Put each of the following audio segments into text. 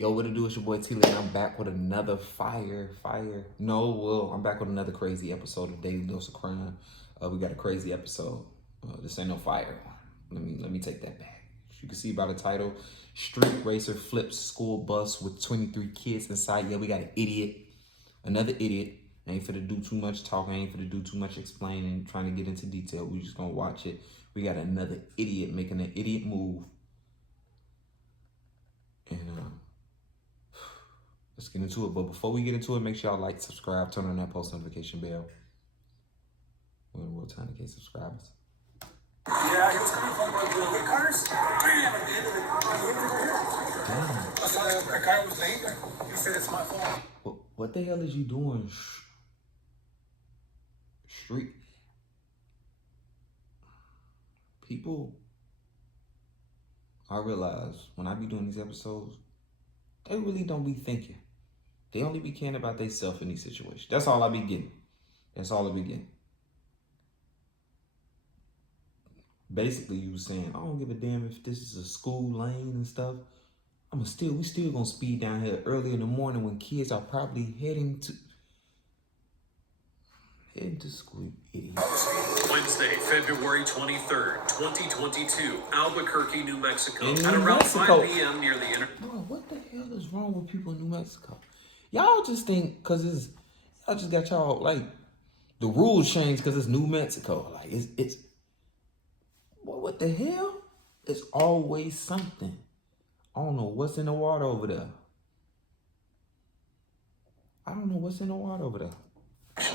Yo, what it do? It's your boy T-Lee, and I'm back with another I'm back with another crazy episode of Daily Dose of Crime. We got a crazy episode. This ain't no fire one. Let me take that back. You can see by the title, Street Racer Flips School Bus with 23 Kids Inside. Yeah, we got an idiot, another idiot. I ain't finna do too much talking, I ain't finna do too much explaining, trying to get into detail. We just gonna watch it. We got another idiot making an idiot move. And let's get into it. But before we get into it, make sure y'all like, subscribe, turn on that post notification bell. We're in real time to get subscribers. Yeah, he was coming from the cars. Bam! At the end of the the car was late. He said it's my fault. What the hell is you doing? Street people. I realize when I be doing these episodes, they really don't be thinking. They only be caring about themselves in these situations. That's all I be getting. That's all I be getting. Basically, you was saying, I don't give a damn if this is a school lane and stuff. We still gonna speed down here early in the morning when kids are probably heading to school, idiot. Wednesday, February 23rd, 2022, Albuquerque, New Mexico. At around Mexico. 5 p.m. near the Bro, what the hell is wrong with people in New Mexico? Y'all just think y'all just got y'all, like, the rules changed because it's New Mexico. Like, it's what the hell? It's always something. I don't know what's in the water over there.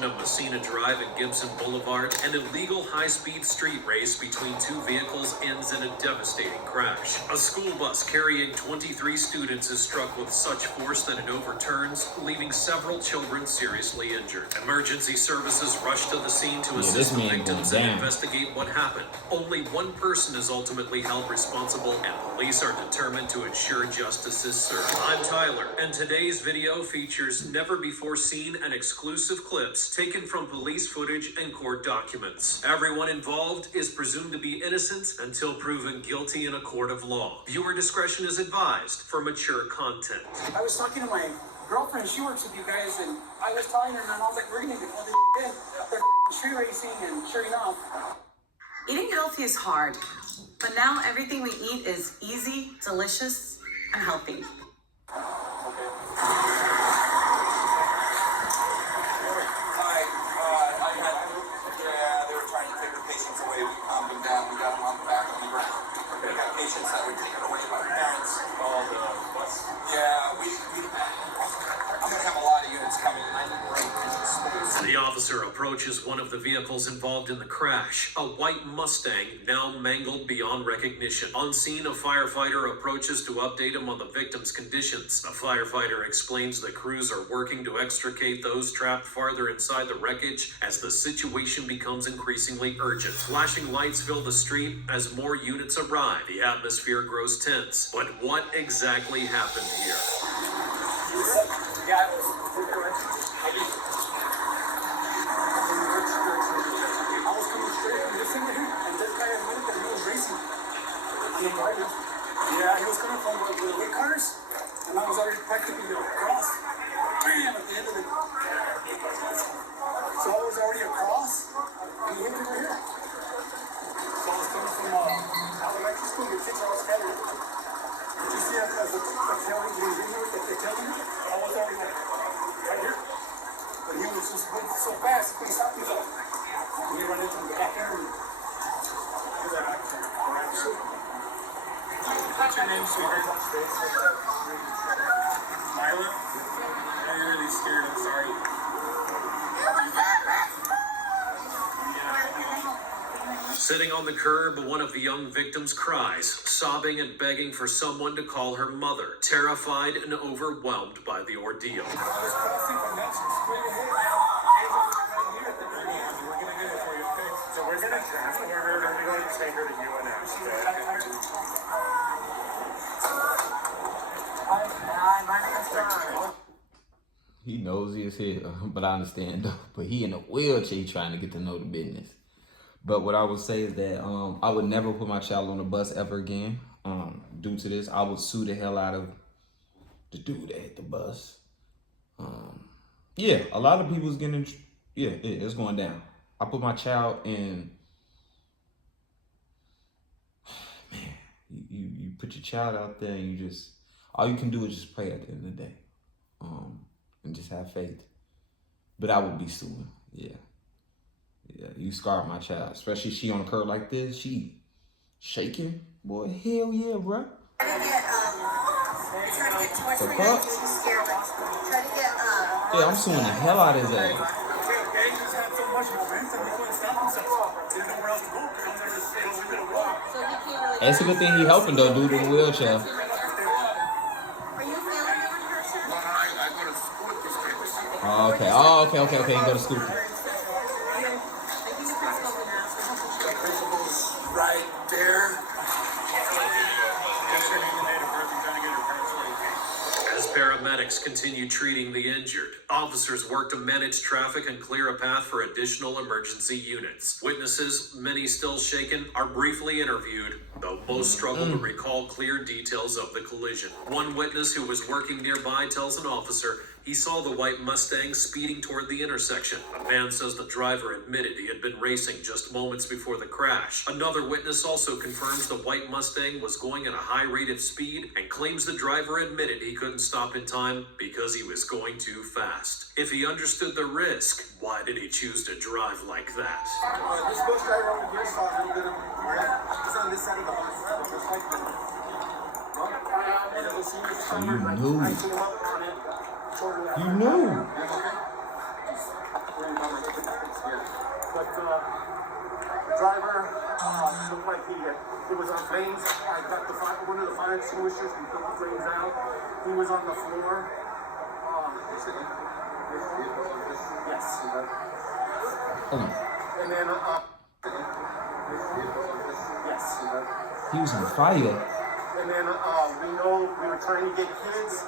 of Messina Drive and Gibson Boulevard, an illegal high-speed street race between two vehicles ends in a devastating crash. A school bus carrying 23 students is struck with such force that it overturns, leaving several children seriously injured. Emergency services rush to the scene to assist the victims and investigate what happened. Only one person is ultimately held responsible, and police are determined to ensure justice is served. I'm Tyler, and today's video features never-before-seen and exclusive clips taken from police footage and court documents. Everyone involved is presumed to be innocent until proven guilty in a court of law. Viewer discretion is advised for mature content. I was talking to my girlfriend. She works with you guys, and I was telling her, and I was like, we're gonna get all this in. They're street racing, and sure enough. Eating healthy is hard, but now everything we eat is easy, delicious, and healthy. Patients that were taken away by parents. I'm gonna have a lot of units coming. I need break. The officer approaches one of the vehicles involved in the crash, a white Mustang, now mangled beyond recognition. On scene, a firefighter approaches to update him on the victim's conditions. A firefighter explains the crews are working to extricate those trapped farther inside the wreckage as the situation becomes increasingly urgent. Flashing lights fill the street as more units arrive. The atmosphere grows tense. But what exactly happened here? Yeah, he was coming from the white cars, and I was already practically across. Bam! At the end of the so I was already across, and he hit me right here. So I was coming from elementary school, your teacher was headed. Did you see as the telling you that they tell you? I was already like, right here. But he was just going so fast, he couldn't stop me though. And he ran into the back end. He was like, all right, shoot. What's your name, sweetheart? Myla? Yeah, you're really scared. I'm sorry. Sitting on the curb, one of the young victims cries, sobbing and begging for someone to call her mother, terrified and overwhelmed by the ordeal. I was crossing from that straight ahead. We're going to get it for you, okay? So we're going to transfer her. We're going to take her to UNS. He nosy as hell, but I understand though. But he in a wheelchair trying to get to know the business. But what I would say is that I would never put my child on a bus ever again. Due to this, I would sue the hell out of the dude that hit the bus. Yeah, a lot of people's getting. Yeah, it's going down. I put my child in. Man, you put your child out there, and you just all you can do is just pray at the end of the day, and just have faith. But I would be suing. Yeah, you scarred my child, especially she on the curb like this. She shaking, boy. Hell yeah, bro. For cups? Yeah, I'm suing the hell out of his ass. It's a good thing he helping though, dude in the wheelchair. Oh, okay. Oh, okay. You go to school. Right there. As paramedics continue treating the injured, officers work to manage traffic and clear a path for additional emergency units. Witnesses, many still shaken, are briefly interviewed, though most struggle to recall clear details of the collision. One witness who was working nearby tells an officer he saw the white Mustang speeding toward the intersection. A man says the driver admitted he had been racing just moments before the crash. Another witness also confirms the white Mustang was going at a high rate of speed and claims the driver admitted he couldn't stop in time because he was going too fast. If he understood the risk, why did he choose to drive like that? This bus driver over here saw a little bit of red. He's on this side of the bus. Just like that. And it was seen as So you knew. I came up on it. You knew. But the driver looked like he was on flames. I got one of the fire extinguishers. We put the flames out. He was on the floor. Yes. And then yes. He was on fire. And then we know we were trying to get kids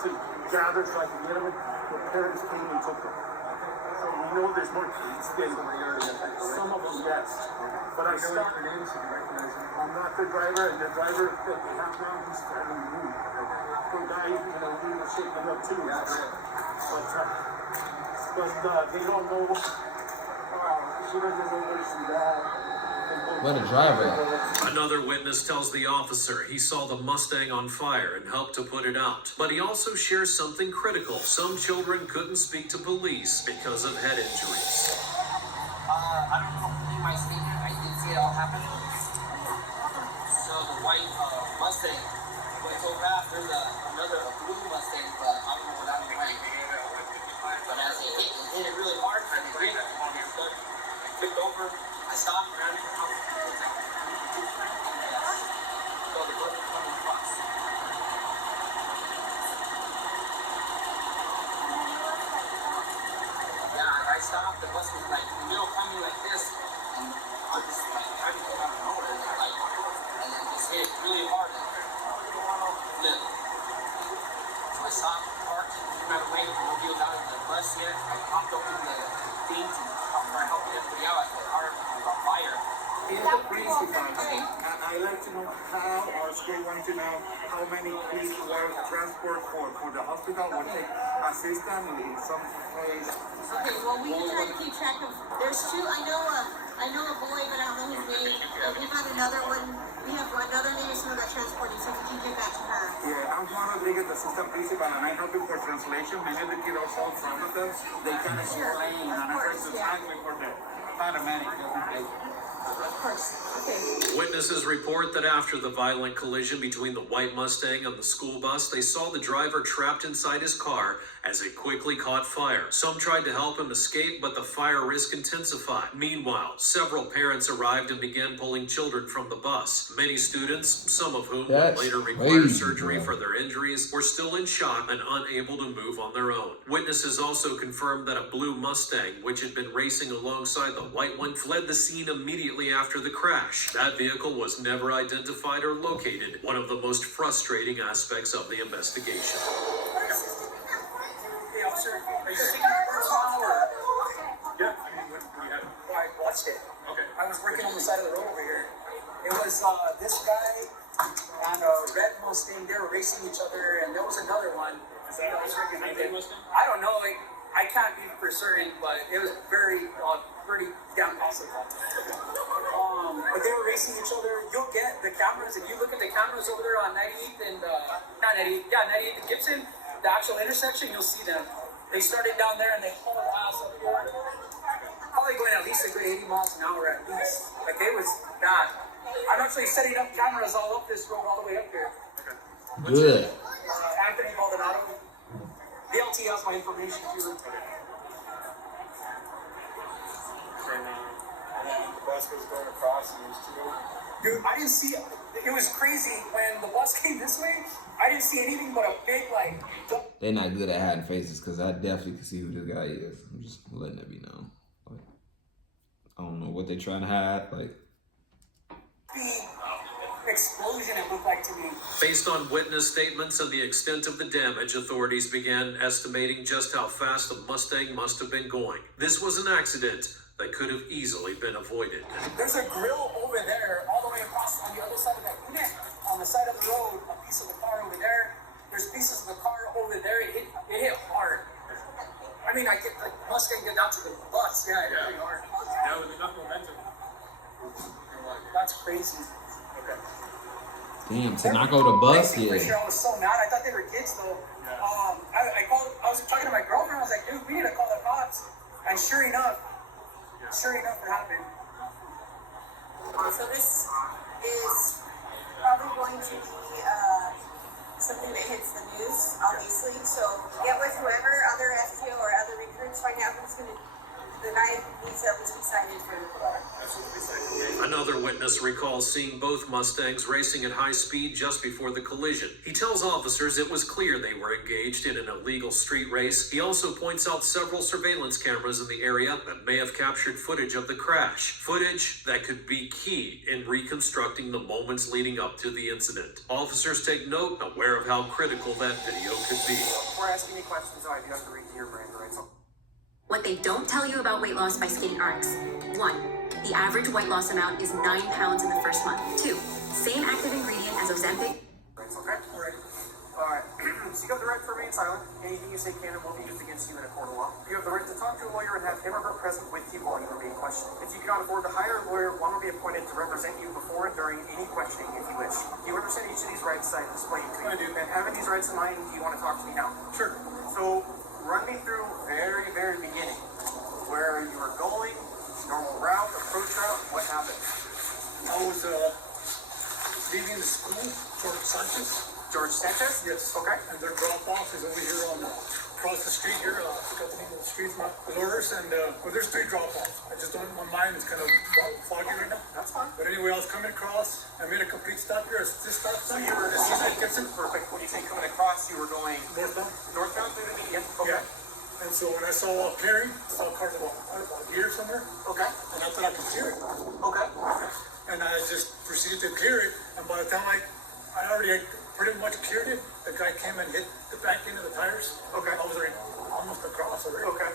to gather so I could get them. The parents came and took them. So we know there's more kids than some of them, yes. But I stopped. I'm not the driver, and the driver that they have now, he's driving me. Poor guy, we were shaking up too. But they don't know. She doesn't know where she's at. Where the driver at? Another witness tells the officer he saw the Mustang on fire and helped to put it out. But he also shares something critical. Some children couldn't speak to police because of head injuries. I don't know in my statement, I did see it all happen. So the white Mustang went so fast, there's another blue Mustang, but I don't know what that was like. But as it hit it really hard, and it hit, I flipped over, I stopped, ran it out. So the bus was coming across. Yeah, I stopped, the bus was like, coming like this, and I was just like, trying to come out of nowhere, and then just hit really hard, and flipped. So I stopped, parked, came out of the way, no wheels out of the bus yet. I popped open the things and started helping everybody out. The car was on fire. In the police department, I'd like to know how, or they want to know how many police were transported for the hospital, would take assistance in some place. Okay, well, we can try to keep track of. There's two. I know a boy, but I don't know his name. We got another one. We have another name who got transported. So if you can get back to her. Yeah, I'm Juan Rodriguez, the assistant principal, and I help you for translation. We need to get also some of them. They can explain, and I try to tackle for the paramedic. Of course. Okay. Witnesses report that after the violent collision between the white Mustang and the school bus, they saw the driver trapped inside his car as it quickly caught fire. Some tried to help him escape, but the fire risk intensified. Meanwhile, several parents arrived and began pulling children from the bus. Many students, some of whom would later require surgery for their injuries, were still in shock and unable to move on their own. Witnesses also confirmed that a blue Mustang, which had been racing alongside the white one, fled the scene immediately after the crash. That vehicle was never identified or located, one of the most frustrating aspects of the investigation. Hey, officer, are you taking a call? Yeah, I watched it. Okay. I was working on the side of the road over here. It was this guy and a red Mustang. They were racing each other, and there was another one. I don't know. Like, I can't be for certain, but it was pretty damn awesome. But they were racing each other. You'll get the cameras. If you look at the cameras over there on 98th and not 98th, yeah, 98th and Gibson, the actual intersection, you'll see them. They started down there and they hauled ass up here. Probably going at least a good 80 miles an hour at least. Like, it was bad. I'm actually setting up cameras all up this road, all the way up here. Good. Anthony Maldonado. The LT has my information too. The bus was going across and it was too. Dude, I didn't see it. It was crazy when the bus came this way. I didn't see anything but a big like. They're not good at hiding faces because I definitely can see who this guy is. I'm just letting it be known. Like, I don't know what they're trying to hide. Like, The explosion it looked like to me. Based on witness statements and the extent of the damage, authorities began estimating just how fast the Mustang must have been going. This was an accident that could have easily been avoided. There's a grill over there, all the way across on the other side of that unit. On the side of the road, a piece of the car over there. There's pieces of the car over there. It hit hard. I mean, the Mustang get down to the bus. Yeah, it hit pretty hard. Yeah, there's enough momentum. That's crazy. Okay. damn, to knock over the bus, For sure, yeah. I was so mad. I thought they were kids though. I was talking to my girlfriend. I was like, dude, we need to call the cops. And sure enough, it happened. So this is probably going to be something that hits the news, obviously. So get with whoever, other FTO or other recruits, find out who's going to. The guy needs to at least be cited for. Another witness recalls seeing both Mustangs racing at high speed just before the collision. He tells officers it was clear they were engaged in an illegal street race. He also points out several surveillance cameras in the area that may have captured footage of the crash. Footage that could be key in reconstructing the moments leading up to the incident. Officers take note, aware of how critical that video could be. Before asking me questions, I do have to read your brain, right? So What they don't tell you about weight loss by Skinny RX. 1. The average weight loss amount is 9 pounds in the first month. 2. Same active ingredient as Ozempic. Okay? Alright. So you have the right to remain silent. Anything you say can and will be used against you in a court of law. You have the right to talk to a lawyer and have him or her present with you while you are being questioned. If you cannot afford to hire a lawyer, one will be appointed to represent you before and during any questioning if you wish. Do you understand each of these rights I explained to you? I do. And having these rights in mind, do you want to talk to me now? Sure. So run me through very, very beginning. Where you were going, normal route, approach route, what happened? I was leaving the school, George Sanchez? Yes. Okay. And their drop off is over here on across the street here. I forgot the name of the street, Dolores, and well, there's 3 drop offs. I just don't. My mind is kind of foggy right now. That's fine. But anyway, I was coming across. I made a complete stop here. This stop sign. You were, as soon as I get perfect. When you say coming across, you were going northbound. northbound? Yeah. Okay. Yeah. And so when I saw clearing, I saw cars about here somewhere. Okay. And I thought I could clear it. Okay. And I just proceeded to clear it. And by the time I already pretty much cleared it, the guy came and hit the back end of the tires. Okay. I was already almost across already. Okay.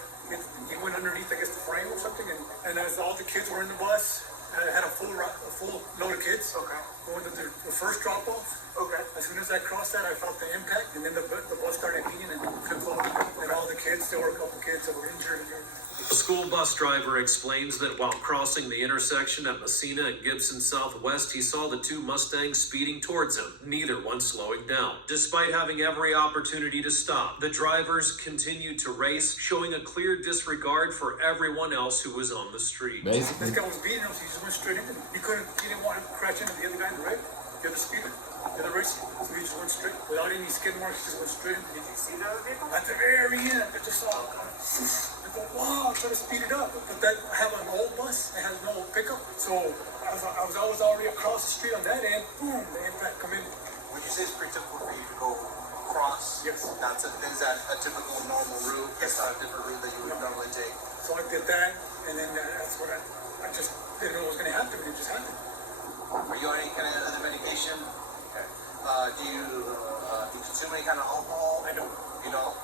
He went underneath, I guess, the frame or something. And as all the kids were in the bus, I had a full load of kids. Okay. Going to the first drop off. Okay. As soon as I crossed that, I felt the impact, and then the bus started leaning and flipped over. And all the kids, there were a couple kids that were injured. The school bus driver explains that while crossing the intersection at Messina and Gibson Southwest, he saw the 2 Mustangs speeding towards him, neither one slowing down. Despite having every opportunity to stop, the drivers continued to race, showing a clear disregard for everyone else who was on the street. Basically. This guy was beating him, so he just went straight into me. He didn't want to crash into the other guy in the right, the other speeder, the other racer. So he just went straight, without any skid marks, he just went straight into me. Did you see the other vehicle? At the very end, I just saw I go, wow, I'm trying to speed it up. But that I have an old bus, it has no pickup. So I was already across the street on that end, boom, the impact come in. Would you say it's pretty typical for you to go across? Yes. Is that a typical normal route? It's not a different route that you would normally take. So I did that, and then that's what I just didn't know what was going to happen. It just happened. Are you on any kind of other medication? Okay. Do you consume any kind of alcohol? I don't. You don't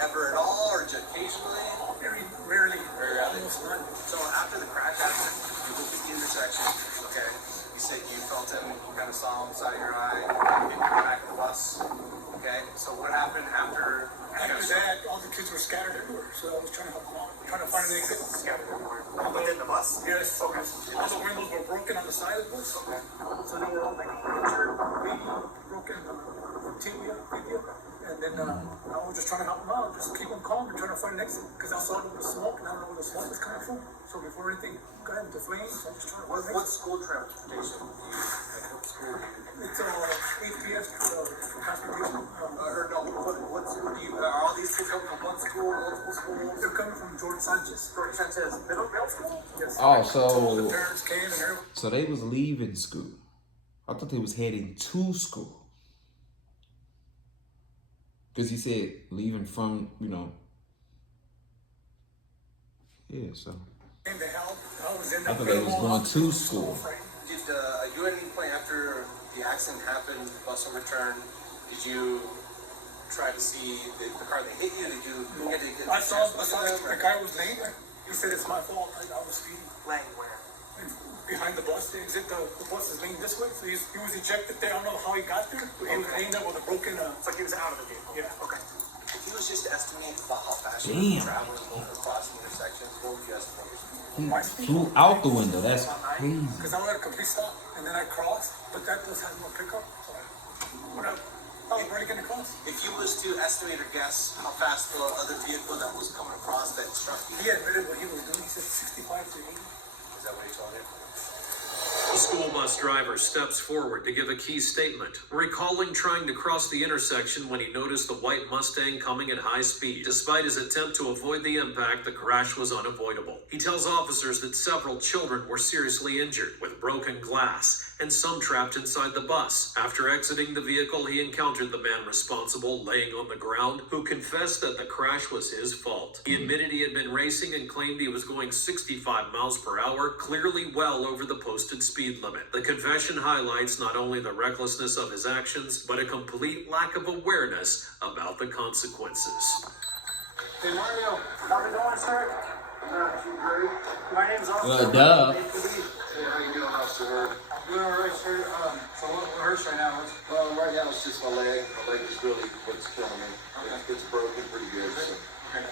ever at all, or just occasionally? Very rarely. Very rarely. Almost none. So after the crash happened, you looked at the intersection. Okay. You said you felt him. You kind of saw him beside your eye. happened after? After that, all the kids were scattered everywhere, so I was trying to help them out, trying to find an exit. Scattered everywhere. Within the bus? Yes, all the windows were broken on the side of the bus. So they were all like injured, bleeding, broken tibia, and then I was just trying to help them out, just keep them calm and trying to find an exit, because outside there was smoke, and I don't know where the smoke was coming from. So before anything got into flames, I'm just trying to find an What exit. school transportation? What school? It's APS transportation. Or no, what school do you, are all these kids coming from one school, multiple schools? They're coming from George Sanchez. George Sanchez middle school? Yes. Oh, The so parents came and everyone. so they was leaving school. I thought they was heading to school. Because he said leaving from, yeah, so Came to help. I was in I the thought they was going to school. Did you at any point after the accident happened, the bus overturned, did you try to see the car that hit you? Did you get to I saw the guy was laying there. He said it's my fault. I was speeding. laying where? Behind the bus, the exit, the bus is leaning this way, so he was ejected there. I don't know how he got there, but he was laying there with a broken. It's like he was out of the vehicle. Yeah. Okay. If you was just estimating about how fast you Damn. were traveling over crossing intersections, what would you estimate? He flew out the window. That's crazy. Because I was at a complete stop, and then I crossed, but that does have no pickup. So I was really gonna cross. If you was to estimate or guess how fast the other vehicle that was coming across that struck you, He admitted what he was doing. He said 65 to 80. is that what he told you? The school bus driver steps forward to give a key statement, recalling trying to cross the intersection when he noticed the white Mustang coming at high speed. Despite his attempt to avoid the impact, the crash was unavoidable. He tells officers that several children were seriously injured, with broken glass, and some trapped inside the bus. After exiting the vehicle, he encountered the man responsible laying on the ground, who confessed that the crash was his fault. He admitted he had been racing and claimed he was going 65 miles per hour, clearly well over the posted speed limit. The confession highlights not only the recklessness of his actions, but a complete lack of awareness about the consequences. Hey Mario, how's it going, sir? Not too great. My name's Officer. Duh. Hey, how you doing, Officer? I'm doing alright, sir. So what hurts right now? Well, right now it's just my leg. My leg is really what's killing me. Okay. It's broken pretty good. So. Okay.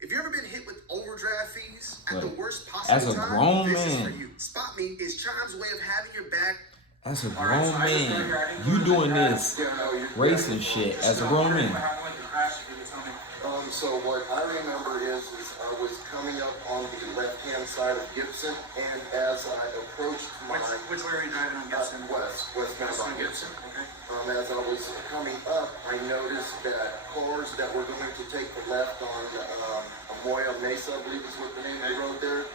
If you ever been hit with overdraft fees at the worst As possible a time, grown this is man. for you. Spot Me is Chime's way of having your back. As a grown man, you doing this racing shit as a grown man. So what I remember is I was coming up on the left-hand side of Gibson, and as I approached my... Which way are you driving on Gibson? Westbound on Gibson. Okay. As I was coming up, I noticed that cars that were going to take the left on Amoya Mesa, I believe is what the name they wrote there,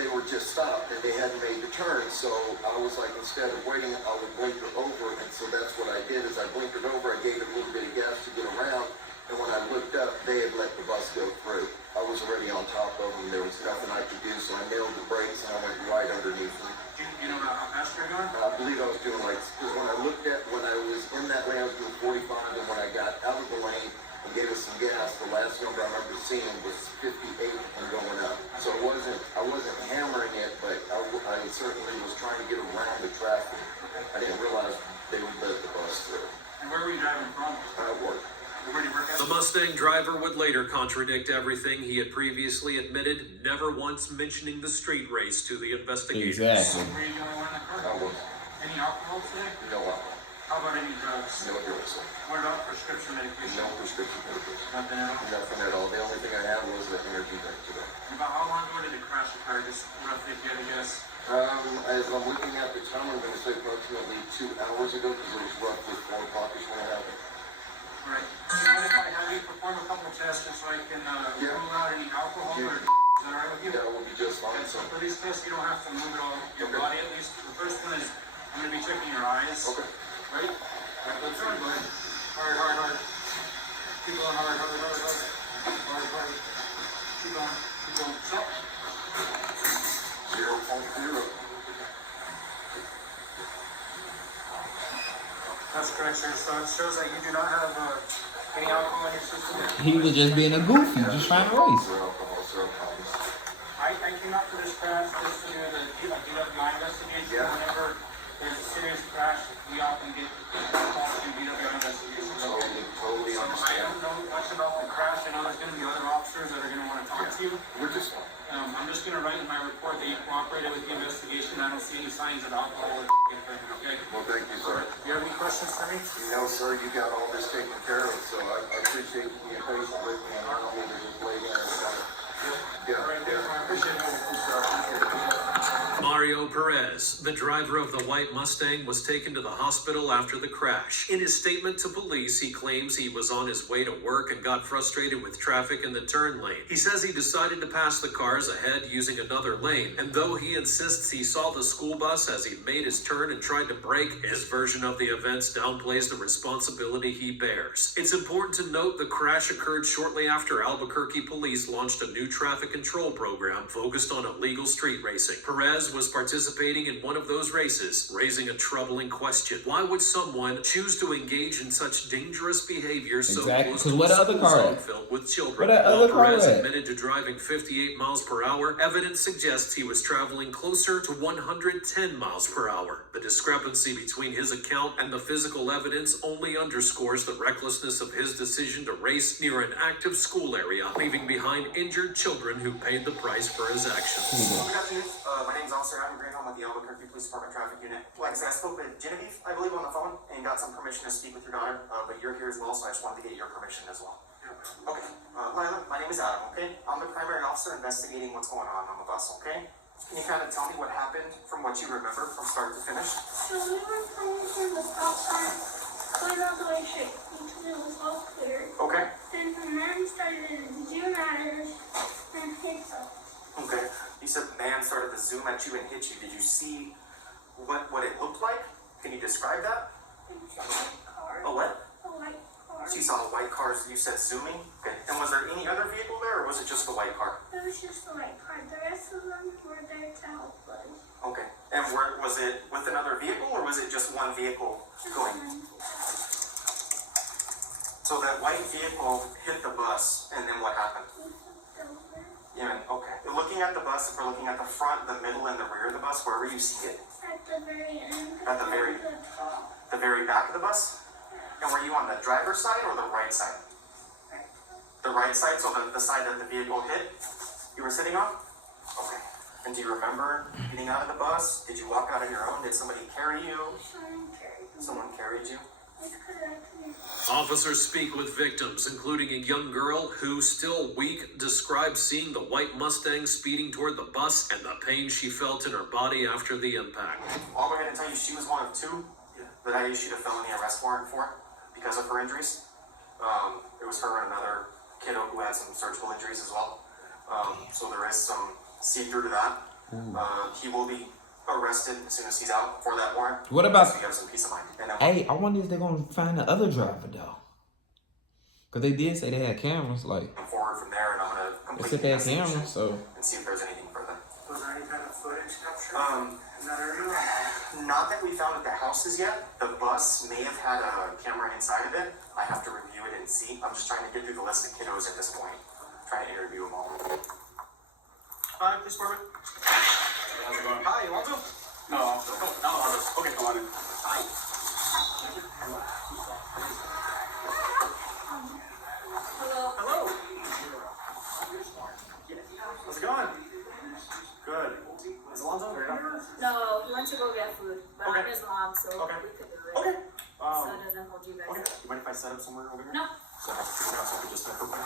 they were just stopped and they hadn't made the turn. So I was like, instead of waiting, I would blinker over, and so that's what I did. Is I blinkered over, I gave it a little bit of gas to get around. And when I looked up, they had let the bus go through. I was already on top of them. There was nothing I could do, so I nailed the brakes and I went right underneath them. You know how fast you're going? I believe I was doing because when I was in that lane, I was doing 45, and when I got out of the lane and gave us some gas, the last number I remember seeing was 58 and going up. So I wasn't hammering it, but I certainly was trying to get around the traffic. I didn't realize they would let the bus through. And where were you driving from? Work. The Mustang driver would later contradict everything he had previously admitted, never once mentioning the street race to the investigators. Exactly. Were you the only one in the car? Any alcohol today? No alcohol. How about any drugs? No drugs. What about prescription medication? No prescription medication. Nothing at all? Nothing at all. The only thing I had was the energy drink today. About how long ago did it crash the car? Just roughly, if you had to guess. As I'm looking at the time, I'm going to say approximately 2 hours ago, because it was roughly 4 o'clock is when it happened. Right. Do you mind if I have you perform a couple tests just so I can rule out any alcohol or is that alright with you? That will be just fine. Okay, so for these tests, you don't have to move it all your body at least. The first one is I'm going to be checking your eyes. Okay. Right? Alright, let's go. Hard. Keep going hard. Hard. Keep going. Stop. 0.0. That's correct, sir. So it shows that you do not have any alcohol in your system. He was just being a goofy, just trying to race. I came out to this crash just to do the DWI investigation. Yeah. Whenever there's a serious crash, we often get calls to DWI investigations. Okay. to you? We're just fine. I'm just gonna write in my report that you cooperated with the investigation. I don't see any signs of alcohol or impairment, okay? Well, thank you, sir. Do you have any questions for me? No, sir, you got all this taken care of, so I appreciate you being patient with me and allowing me to just lay down and kind of get All right, there. I appreciate it. Mario Perez, the driver of the white Mustang, was taken to the hospital after the crash. In his statement to police, he claims he was on his way to work and got frustrated with traffic in the turn lane. He says he decided to pass the cars ahead using another lane, and though he insists he saw the school bus as he made his turn and tried to brake, his version of the events downplays the responsibility he bears. It's important to note the crash occurred shortly after Albuquerque police launched a new traffic control program focused on illegal street racing. Perez was participating in one of those races, raising a troubling question. Why would someone choose to engage in such dangerous behavior so Exactly, close 'cause to what a other school car zone at? filled with children? What that While other car Perez at? admitted to driving 58 miles per hour, evidence suggests he was traveling closer to 110 miles per hour. The discrepancy between his account and the physical evidence only underscores the recklessness of his decision to race near an active school area, leaving behind injured children who paid the price for his actions. Good afternoon. My name is Officer Adam Greenholm with the Albuquerque Police Department Traffic Unit. Like I said, I spoke with Genevieve, I believe, on the phone and got some permission to speak with your daughter, but you're here as well, so I just wanted to get your permission as well. Okay. Lila, my name is Adam, okay? I'm the primary officer investigating what's going on the bus, okay? Can you kind of tell me what happened from what you remember from start to finish? So we were coming from the stop sign, going all the way straight until it was all clear. Okay. Then the man started to zoom at us and hit us. Okay. You said the man started to zoom at you and hit you. Did you see what it looked like? Can you describe that? It's a white car. A what? A white car. So you saw the white cars, you said zooming? Okay. And was there any other vehicle there, or was it just the white car? It was just a white car. The rest of them were there to help us. Okay. And was it with another vehicle, or was it just one vehicle going? So that white vehicle hit the bus, and then what happened? Yeah, okay. Looking at the bus, if we're looking at the front, the middle, and the rear of the bus, wherever you see it? At the very end. At the very, the very back of the bus? And were you on the driver's side or the right side? The right side, so the side that the vehicle hit, you were sitting on? Okay. And do you remember getting out of the bus? Did you walk out on your own? Did somebody carry you? Someone carried you? Officers speak with victims, including a young girl who, still weak, describes seeing the white Mustang speeding toward the bus and the pain she felt in her body after the impact. All we're going to tell you, she was one of two that I issued a felony arrest warrant for because of her injuries. It was her and another kiddo who had some surgical injuries as well. So there is some see-through to that. He will be arrested as soon as he's out for that warrant. What about? So you have some peace of mind. And then Hey, I wonder if they're gonna find the other driver though, because they did say they had cameras. Like forward from there, and I'm gonna they complete said the they had investigation cameras, so and see if there's anything further. Was there any kind of footage captured in that area? Not that we found at the houses yet. The bus may have had a camera inside of it. I have to review it and see. I'm just trying to get through the list of kiddos at this point. Trying to interview them all. Hi, police department. How's it going? Hi, Alonzo. No, okay, come on in. Hi. Hello. How's it going? Good. Is Alonzo there? No, he went to go get food, but Okay. I'm his mom, so Okay. we could do it. Okay. So it doesn't hold you guys Okay. up. You mind if I set up somewhere over here? No. So, just real quick.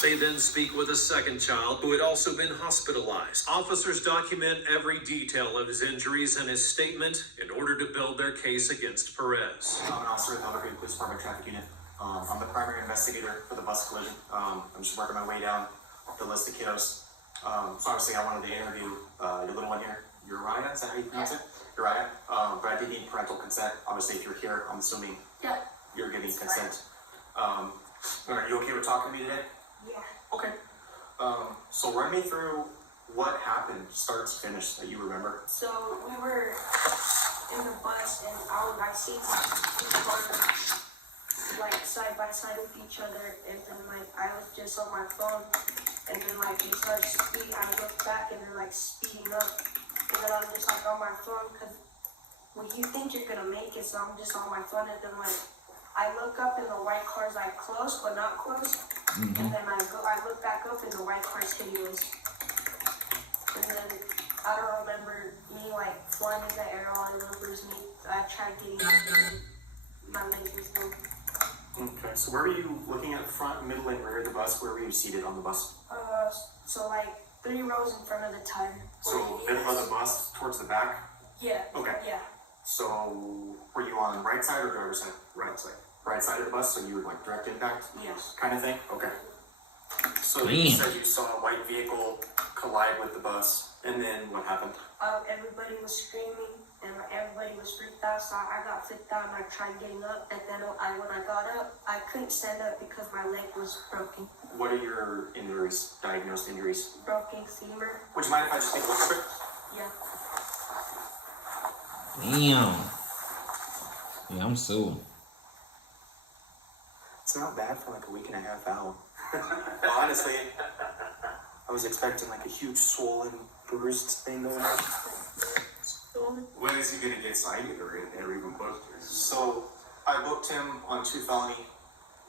They then speak with a second child who had also been hospitalized. Officers document every detail of his injuries and his statement in order to build their case against Perez. I'm an officer with the Albuquerque Police Department Traffic Unit. I'm the primary investigator for the bus collision. I'm just working my way down the list of kiddos. So obviously I wanted to interview your little one here, Uriah, is that how you pronounce it? Uriah. But I did need parental consent. Obviously if you're here, I'm assuming Yeah. you're giving consent. Are you okay with talking to me today? Yeah. Okay. So run me through what happened, start to finish, that you remember. So we were in the bus and our back seats were like side by side with each other, and then like I was just on my phone, and then like we started speeding. I looked back and then like speeding up, and then I'm just like on my phone because when you think you're gonna make it, so I'm just on my phone, and then like I look up and the white car's like close but not close. And then I look back up and the white car's hitting us. And then I don't remember me like flying in the air. All I remember is I tried getting up and my legs was broken. Okay, so where were you looking at, front, middle, and rear of the bus? Where were you seated on the bus? So like 3 rows in front of the tire. So middle of the bus, towards the back? Yeah. Okay. Yeah. So were you on the right side or driver's side? Right side. Right side of the bus, so you were like direct impact? Yes. Kind of thing? Okay. So Damn. you said you saw a white vehicle collide with the bus, and then what happened? Everybody was screaming and everybody was freaked out, so I got freaked out and I tried getting up, and then when I got up, I couldn't stand up because my leg was broken. What are your injuries, diagnosed injuries? Broken femur. Would you mind if I just take a look at it? Yeah. Damn. Yeah, I'm suing. It's not bad for like a week and a half out. Honestly, I was expecting like a huge swollen, bruised thing going on. When is he gonna get cited or even booked? So I booked him on 2 felony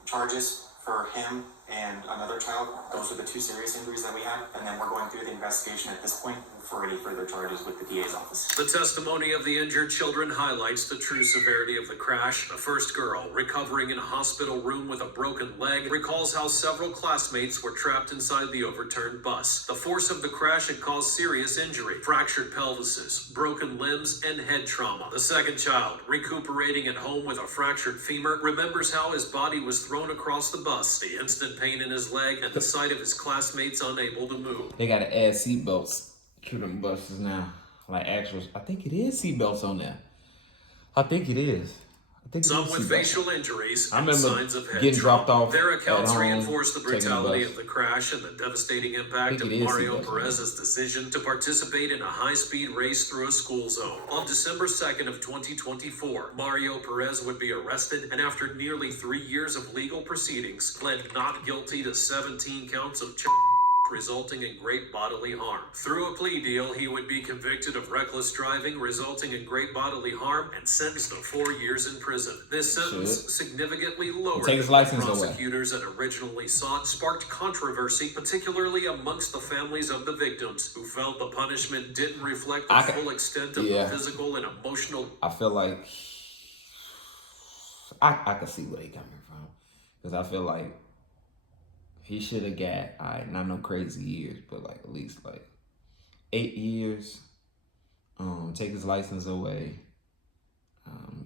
charges for him and another child. Those are the 2 serious injuries that we had, and then we're going through the investigation at this point for any further charges with the DA's office. The testimony of the injured children highlights the true severity of the crash. The first girl, recovering in a hospital room with a broken leg, recalls how several classmates were trapped inside the overturned bus. The force of the crash had caused serious injury, fractured pelvises, broken limbs, and head trauma. The second child, recuperating at home with a fractured femur, remembers how his body was thrown across the bus, the instant pain in his leg, and the sight of his classmates unable to move. They gotta add seatbelts to them buses now. Like actual, I think it is seatbelts on there. I think it is. Some with facial injuries and remember signs of head getting dropped trauma. off Their at accounts home, reinforce the taking the brutality bus. of the crash and the devastating impact I of think it is Mario seatbelts. Perez's decision to participate in a high-speed race through a school zone. On December 2nd of 2024, Mario Perez would be arrested and after nearly 3 years of legal proceedings, pled not guilty to 17 counts of resulting in great bodily harm. Through a plea deal, he would be convicted of reckless driving resulting in great bodily harm and sentenced to 4 years in prison. This sentence, significantly lower Take his than license the away. prosecutors had originally sought, sparked controversy, particularly amongst the families of the victims, who felt the punishment didn't reflect the full extent of the physical and emotional. I feel like I can see where they coming from, because I feel like he should have got, not no crazy years, but like at least like 8 years. Take his license away.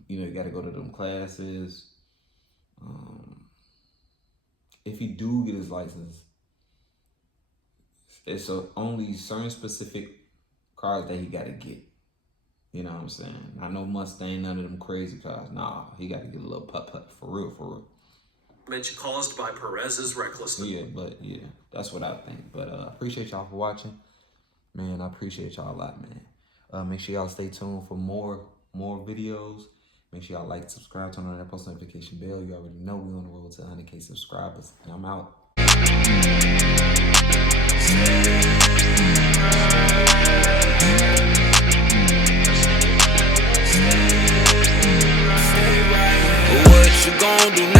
You got to go to them classes. If he do get his license, it's only certain specific cars that he got to get. You know what I'm saying? Not no Mustang, none of them crazy cars. Nah, he got to get a little putt-putt for real. Caused by Perez's recklessness. Yeah, that's what I think. But appreciate y'all for watching. Man, I appreciate y'all a lot, man. Make sure y'all stay tuned for more videos. Make sure y'all like, subscribe, turn on that post notification bell. You already know we're on the road to 100K subscribers. And I'm out. What you gon' do